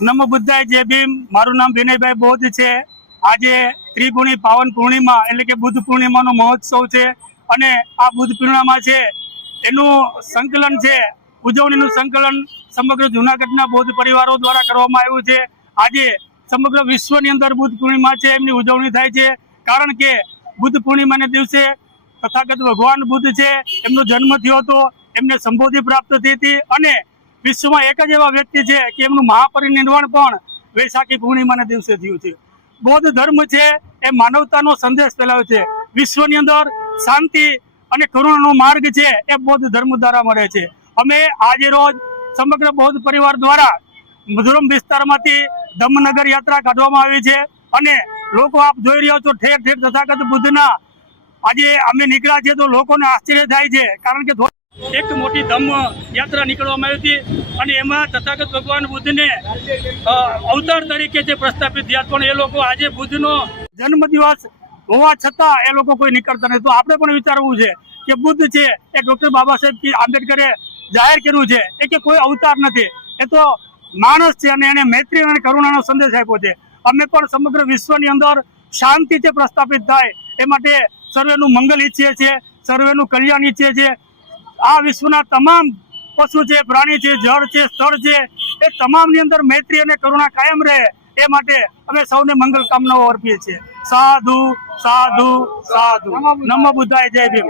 નમો બુદ્ધાય જય ભીમ। મારું નામ વિનયભાઈ બોધ છે। આજે ત્રિગુણી પાવન પૂર્ણિમા એટલે કે બુદ્ધ પૂર્ણિમાનો મહોત્સવ છે અને આ બુદ્ધ પૂર્ણિમા છે એનું સંકલન છે, ઉજવણીનું સંકલન સમગ્ર જૂનાગઢના બૌદ્ધ પરિવારો દ્વારા કરવામાં આવ્યું છે। આજે સમગ્ર વિશ્વની અંદર બુદ્ધ પૂર્ણિમા છે એમની ઉજવણી થાય છે, કારણ કે બુદ્ધ પૂર્ણિમાના દિવસે તથાગત ભગવાન બુદ્ધ છે એમનો જન્મ થયો હતો, એમને સંબોધિ પ્રાપ્ત થઈ હતી અને વિશ્વમાં એક જ એવા વ્યક્તિ છે કે એમનું મહાપરિનિર્વાણ પણ વૈશાખી પૂર્ણિમાના દિવસે થયું છે। બૌદ્ધ ધર્મ છે એ માનવતાનો સંદેશ ફેલાવે છે। વિશ્વની અંદર શાંતિ અને કરુણાનો માર્ગ છે એ બૌદ્ધ ધર્મ દ્વારા મળે છે। અમે આજે રોજ સમગ્ર બૌદ્ધ પરિવાર દ્વારા મધુરમ વિસ્તારમાંથી ધમ્મનગર યાત્રા કાઢવામાં આવી છે અને લોકો આપ જોઈ રહ્યા છો ઠેર ઠેર તથાગત બુદ્ધના આજે અમે નીકળ્યા છીએ તો લોકોને આશ્ચર્ય થાય છે, કારણ કે એક મોટી ધમ્મ યાત્રા નીકળવામાં આવી હતી અને એમાં તથાગત ભગવાન બુદ્ધને અવતાર તરીકે જે પ્રસ્થાપિત થયા, પણ એ લોકો આજે બુદ્ધનો જન્મદિવસ હોવા છતાં એ લોકો કોઈ નીકળતા નથી। તો આપણે પણ વિચારવું છે કે બુદ્ધ છે એ ડૉક્ટર બાબા સાહેબ આંબેડકરે જાહેર કર્યું છે એ કે કોઈ અવતાર નથી, એ તો માણસ છે અને એને મૈત્રી અને કરુણાનો સંદેશ આપ્યો છે। અમે પણ સમગ્ર વિશ્વની અંદર શાંતિ છે પ્રસ્થાપિત થાય એ માટે સર્વેનું મંગલ ઈચ્છીએ છીએ, સર્વેનું કલ્યાણ ઈચ્છીએ છીએ। આ વિશ્વના તમામ પશુ છે, પ્રાણી છે, જળ છે, સ્થળ છે, એ તમામની અંદર મૈત્રી અને કરુણા કાયમ રહે એ માટે અમે સૌને મંગલ કામનાઓ અર્પીએ છીએ। સાધુ સાધુ સાધુ। નમો બુદ્ધાય જય ભીમ।